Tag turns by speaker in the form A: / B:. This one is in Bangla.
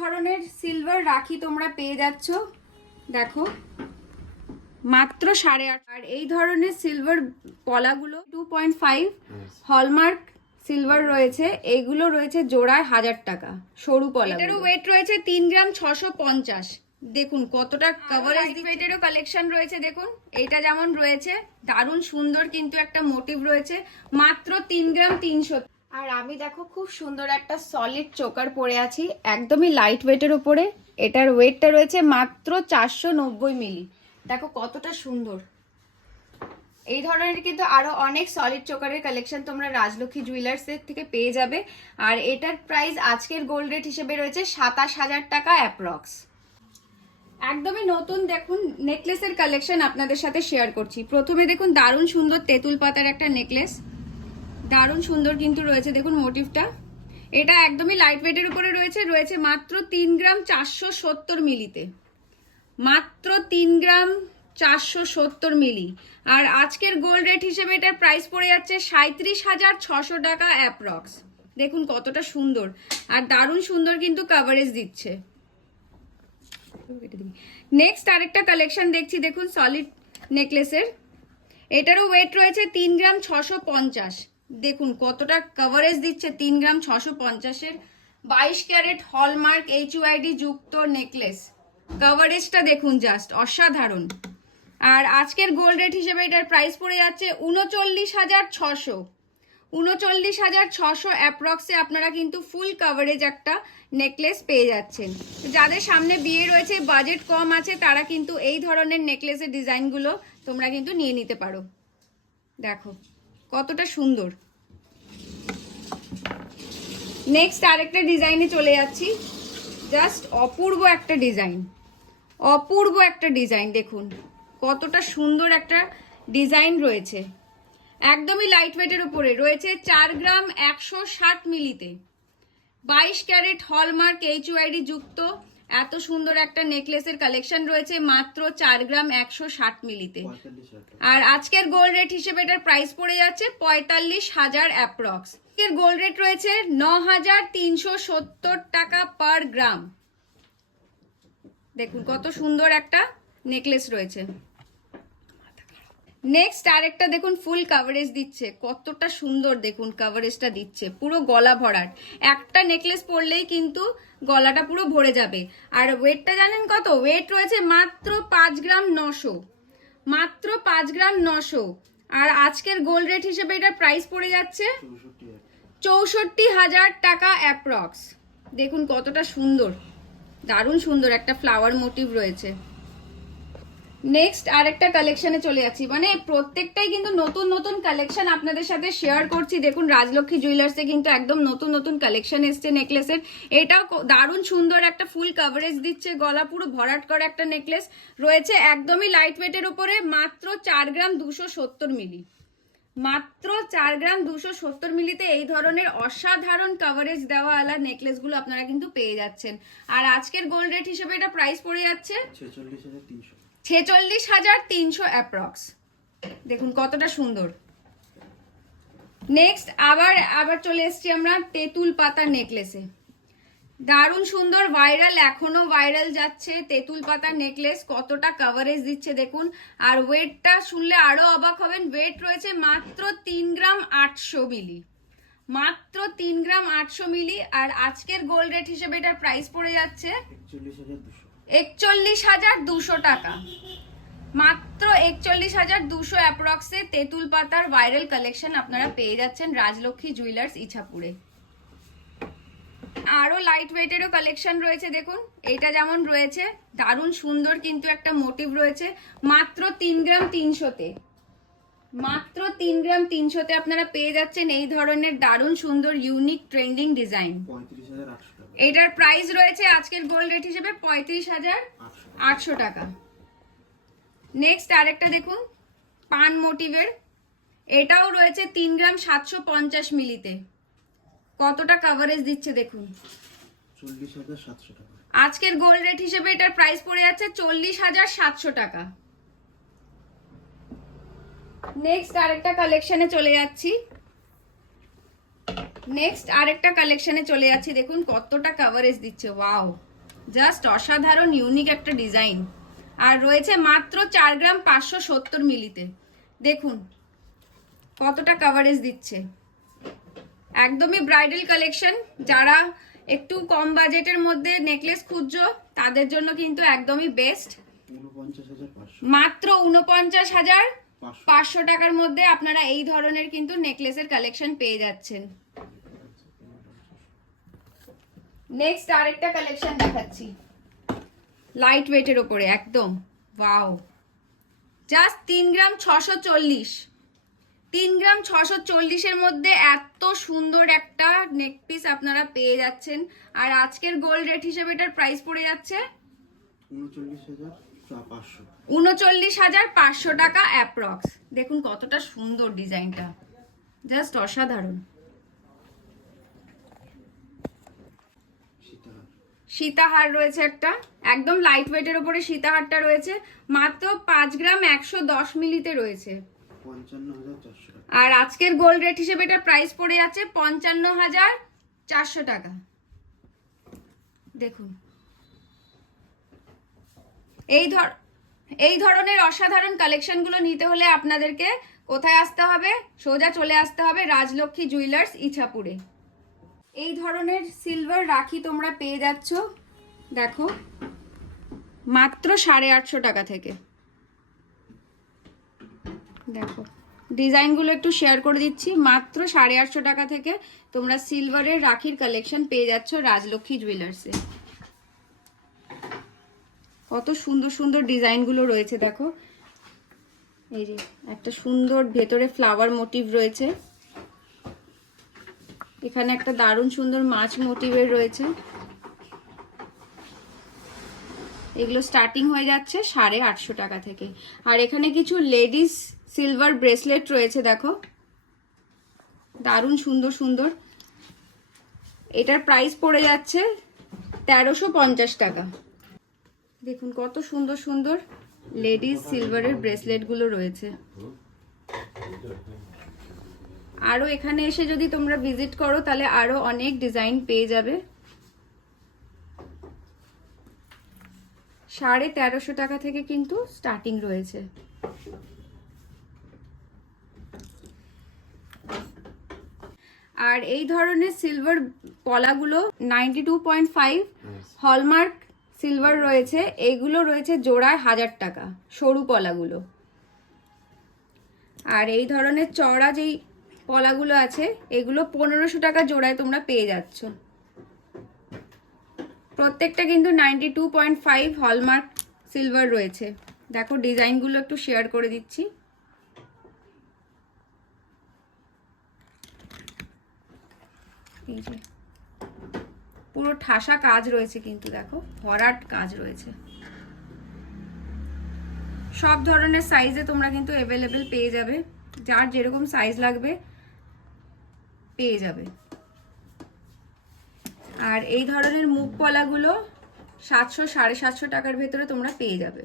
A: ধরনের সিলভার রাখি তোমরা পেয়ে যাচ্ছ। দেখো মাত্র সাড়ে আট আর এই ধরনের silver পলাগুলো two point five hallmark silver রয়েছে। এইগুলো রয়েছে জোড়ায় হাজার টাকা সরু পলা এটারও ওয়েট রয়েছে তিন গ্রাম ছশো পঞ্চাশ। দেখুন কতটা কভারেজ ওয়েটেরও কালেকশন রয়েছে দেখুন। এইটা যেমন রয়েছে দারুণ সুন্দর কিন্তু একটা মোটিভ রয়েছে। মাত্র তিন গ্রাম তিনশো আর আমি দেখো খুব সুন্দর একটা সলিড চোকার পরে আছি, একদমই লাইট ওয়েটের উপরে। এটার ওয়েটটা রয়েছে মাত্র চারশো নব্বই মিলি দেখো কতটা সুন্দর। এই ধরনের কিন্তু আরও অনেক সলিড চোকারের কালেকশন তোমরা রাজলক্ষ্মী জুয়েলার্স এর থেকে পেয়ে যাবে। আর এটার প্রাইস আজকের গোল্ড রেট হিসেবে রয়েছে সাতাশ হাজার টাকা অ্যাপ্রক্স একদমই নতুন দেখুন নেকলেসের কালেকশন আপনাদের সাথে শেয়ার করছি। প্রথমে দেখুন দারুণ সুন্দর তেঁতুল পাতার একটা নেকলেস দারুণ সুন্দর কিন্তু রয়েছে। দেখুন মোটিভটা। এটা একদমই লাইট ওয়েটের উপরে রয়েছে। রয়েছে মাত্র তিন গ্রাম চারশো সত্তর মিলিতে। মাত্র তিন গ্রাম চারশো সত্তর মিলি। আর আজকের গোল্ড রেট হিসেবে এটার প্রাইস পড়ে যাচ্ছে সাঁত্রিশ হাজার ছশো টাকা অ্যাপ্রক্স দেখুন কতটা সুন্দর। আর দারুণ সুন্দর কিন্তু কাভারেজ দিচ্ছে। নেক্সট আরেকটা কালেকশন দেখছি। দেখুন সলিড নেকলেসের এটারও ওয়েট রয়েছে তিন গ্রাম ছশো পঞ্চাশ। দেখুন, কতটা কভারেজ দিচ্ছে তিন গ্রাম ছশো পঞ্চাশের বাইশ ক্যারেট হলমার্ক এইচ ইউআইডি যুক্ত নেকলেস কভারেজটা দেখুন জাস্ট অসাধারণ। আর আজকের গোল্ড রেট হিসেবে এটার প্রাইস পড়ে যাচ্ছে উনচল্লিশ হাজার ছশো। উনচল্লিশ হাজার ছশো অ্যাপ্রক্সে আপনারা কিন্তু ফুল কভারেজ একটা নেকলেস পেয়ে যাচ্ছেন। যাদের সামনে বিয়ে রয়েছে বাজেট কম আছে, তারা কিন্তু এই ধরনের নেকলেসের ডিজাইনগুলো তোমরা কিন্তু নিয়ে নিতে পারো। দেখো। কতটা সুন্দর। নেক্সট আরেকটা ডিজাইনে চলে যাচ্ছি। জাস্ট অপূর্ব একটা ডিজাইন অপূর্ব একটা ডিজাইন দেখুন। কতটা সুন্দর একটা ডিজাইন রয়েছে। একদমই লাইট ওয়েটের উপরে। রয়েছে চার গ্রাম একশো ষাট মিলিতে। বাইশ ক্যারেট হলমার্ক এইচ ইউআইডি যুক্ত। এত সুন্দর একটা নেকলেসের কালেকশন রয়েছে মাত্র চার গ্রাম একশো ষাট মিলিতে। আর আজকের গোল্ড রেট হিসেবে এটার প্রাইস পড়ে যাচ্ছে পঁয়তাল্লিশ হাজার অ্যাপ্রক্স এর গোল্ড রেট রয়েছে ন হাজার তিনশো সত্তর টাকা পার গ্রাম দেখুন কত সুন্দর একটা নেকলেস রয়েছে। নেক্সট আরেকটা দেখুন ফুল কাভারেজ দিচ্ছে। কতটা সুন্দর দেখুন কাভারেজটা দিচ্ছে। পুরো গলা ভরাট। একটা নেকলেস পরলেই কিন্তু গলাটা পুরো ভরে যাবে। আর ওয়েটটা জানেন কত? ওয়েট রয়েছে মাত্র পাঁচ গ্রাম নশো। মাত্র পাঁচ গ্রাম নশো। আর আজকের গোল্ড রেট হিসেবে এটার প্রাইস পড়ে যাচ্ছে চৌষট্টি হাজার টাকা অ্যাপ্রক্স দেখুন কতটা সুন্দর। দারুণ সুন্দর একটা ফ্লাওয়ার মোটিভ রয়েছে। নেক্সট আরেকটা কালেকশনে চলে যাচ্ছি। মানে প্রত্যেকটাই কিন্তু নতুন নতুন কালেকশন আপনাদের সাথে শেয়ার করছি। দেখুন, রাজলক্ষ্মী জুয়েলার্সে কিন্তু একদম নতুন নতুন কালেকশন এসছে নেকলেসের এটাও দারুণ সুন্দর একটা ফুল কাভারেজ দিচ্ছে, গলা পুরো ভরাট করা একটা নেকলেস রয়েছে একদমই লাইট ওয়েটের উপরে মাত্র চার গ্রাম দুশো সত্তর মিলি মাত্র চার গ্রাম দুশো সত্তর মিলিতে এই ধরনের অসাধারণ কাভারেজ দেওয়া আলা নেকলেসগুলো আপনারা কিন্তু পেয়ে যাচ্ছেন। আর আজকের গোল্ড রেট হিসেবে এটা প্রাইস পড়ে যাচ্ছে
B: ছেচল্লিশ হাজার তিনশো।
A: ছেচল্লিশ হাজার তিনশো অ্যাপ্রক্স দেখুন কতটা সুন্দর। নেক্সট আবার আবার চলে এসছি আমরা তেঁতুল পাতার নেকলেসে দারুণ সুন্দর ভাইরাল এখনও ভাইরাল যাচ্ছে তেঁতুল পাতার নেকলেস কতটা কভারেজ দিচ্ছে দেখুন। আর ওয়েটটা শুনলে আরও অবাক হবেন ওয়েট রয়েছে মাত্র তিন গ্রাম আটশো মিলি। মাত্র তিন গ্রাম আটশো মিলি, আর আজকের গোল্ড রেট হিসেবে এটার প্রাইস পড়ে যাচ্ছে
B: একচল্লিশ হাজার দুশো
A: টাকা। মাত্র একচল্লিশ হাজার দুশো অ্যাপ্রক্সে তেঁতুল পাতার ভাইরাল কালেকশন আপনারা পেয়ে যাচ্ছেন রাজলক্ষ্মী জুয়েলার্স ইছাপুরে। আরও লাইট ওয়েটেরও কালেকশন রয়েছে, দেখুন। এটা যেমন রয়েছে, দারুণ সুন্দর কিন্তু একটা মোটিভ রয়েছে। মাত্র তিন গ্রাম তিনশোতে। মাত্র তিন গ্রাম তিনশোতে আপনারা পেয়ে যাচ্ছেন এই ধরনের দারুণ, সুন্দর ইউনিক ট্রেন্ডিং ডিজাইন
B: পঁয়ত্রিশ হাজার
A: এটার প্রাইস রয়েছে আজকের গোল্ড রেট হিসেবে পঁয়ত্রিশ হাজার
B: আটশো
A: টাকা। নেক্সট আরেকটা দেখুন পান মোটিভের। এটাও রয়েছে তিন গ্রাম সাতশো পঞ্চাশ মিলিতে। কতটা কাভারেজ দিচ্ছে দেখুন। আজকের গোল্ড রেট হিসেবে এটার প্রাইস পড়ে যাচ্ছে চল্লিশ হাজার সাতশো টাকা। নেক্সট আরেকটা কালেকশনে চলে যাচ্ছি। নেক্সট আরেকটা কালেকশনে চলে যাচ্ছি। দেখুন কতটা কভারেজ দিচ্ছে। ওয়াও জাস্ট অসাধারণ ইউনিক একটা ডিজাইন আর রয়েছে মাত্র চার গ্রাম পাঁচশো সত্তর মিলিতে। দেখুন কতটা কভারেজ দিচ্ছে। একদমই ব্রাইডাল কালেকশন যারা একটু কম বাজেটের মধ্যে নেকলেস খুঁজছো, তাদের জন্য কিন্তু একদমই বেস্ট মাত্র উনপঞ্চাশ হাজার
B: পাঁচশো
A: টাকার মধ্যে আপনারা এই ধরনের কিন্তু নেকলেসের কালেকশন পেয়ে যাচ্ছেন। নেক্সট আরেকটা কালেকশন দেখাচ্ছি। লাইট ওয়েটের ওপরে একদম। ওয়াও জাস্ট তিন গ্রাম ছশো চল্লিশ। তিন গ্রাম ছশো চল্লিশের মধ্যে এত সুন্দর একটা নেক পিস আপনারা পেয়ে যাচ্ছেন। আর আজকের গোল্ড রেট হিসেবে এটার প্রাইস পড়ে যাচ্ছে?
B: উনচল্লিশ হাজার পাঁচশো।
A: টাকা অ্যাপ্রক্স দেখুন কতটা সুন্দর ডিজাইনটা জাস্ট অসাধারণ।
B: সীতাহার।
A: রয়েছে একটা একদম লাইট ওয়েটের ওপরে সীতাহারটা রয়েছে মাত্র পাঁচ গ্রাম একশো দশ মিলিতে রয়েছে। আর আজকের গোল্ড রেট হিসেবে এটার প্রাইস পড়ে যাচ্ছে পঞ্চান্ন হাজার চারশো টাকা। দেখুন। এই ধর এই ধরনের অসাধারণ কালেকশনগুলো নিতে হলে আপনাদেরকে কোথায় আসতে হবে? সোজা চলে আসতে হবে রাজলক্ষ্মী জুয়েলার্স ইছাপুরে। এই ধরনের সিলভার রাখি তোমরা পেয়ে যাচ্ছ। দেখো, মাত্র সাড়ে আটশো টাকা থেকে। দেখো ডিজাইনগুলো একটু শেয়ার করে দিচ্ছি। মাত্র সাড়ে আটশো টাকা থেকে তোমরা সিলভারের রাখির কালেকশন পেয়ে যাচ্ছ রাজলক্ষ্মী জুয়েলার্সে কত সুন্দর সুন্দর ডিজাইনগুলো রয়েছে, দেখো। এই যে, একটা সুন্দর ভেতরে ফ্লাওয়ার মোটিভ রয়েছে। এখানে একটা দারুণ সুন্দর মাছ মোটিভের রয়েছে। এগুলো স্টার্টিং হয়ে যাচ্ছে সাড়ে আটশো টাকা থেকে। আর এখানে কিছু লেডিস সিলভার ব্রেসলেট রয়েছে, দেখো। দারুণ সুন্দর সুন্দর। এটার প্রাইস পড়ে যাচ্ছে তেরোশো পঞ্চাশ টাকা। দেখুন কত সুন্দর সুন্দর লেডিস সিলভারের ব্রেসলেটগুলো রয়েছে। আরও এখানে এসে যদি তোমরা ভিজিট করো তাহলে আরও অনেক ডিজাইন পেয়ে যাবে। সাড়ে তেরোশো টাকা থেকে কিন্তু স্টার্টিং রয়েছে। আর এই ধরনের silver পলাগুলো ninety two point five hallmark silver রয়েছে। এইগুলো রয়েছে জোড়ায় হাজার টাকা সরু পলাগুলো। আর এই ধরনের চড়া যেই পলাগুলো আছে, এগুলো পনেরোশো টাকা জোড়ায় তোমরা পেয়ে যাচ্ছ। প্রত্যেকটা কিন্তু ninety two point five hallmark silver রয়েছে। দেখো, ডিজাইনগুলো একটু শেয়ার করে দিচ্ছি। পুরো ঠাসা কাজ রয়েছে কিন্তু, দেখো, ভরাট কাজ রয়েছে। সব ধরনের সাইজে তোমরা কিন্তু অ্যাভেলেবেল পেয়ে যাবে। যার যেরকম সাইজ লাগবে পেয়ে যাবে। আর এই ধরনের মুখ পলাগুলো সাতশো সাড়ে সাতশো টাকার ভেতরে তোমরা পেয়ে যাবে।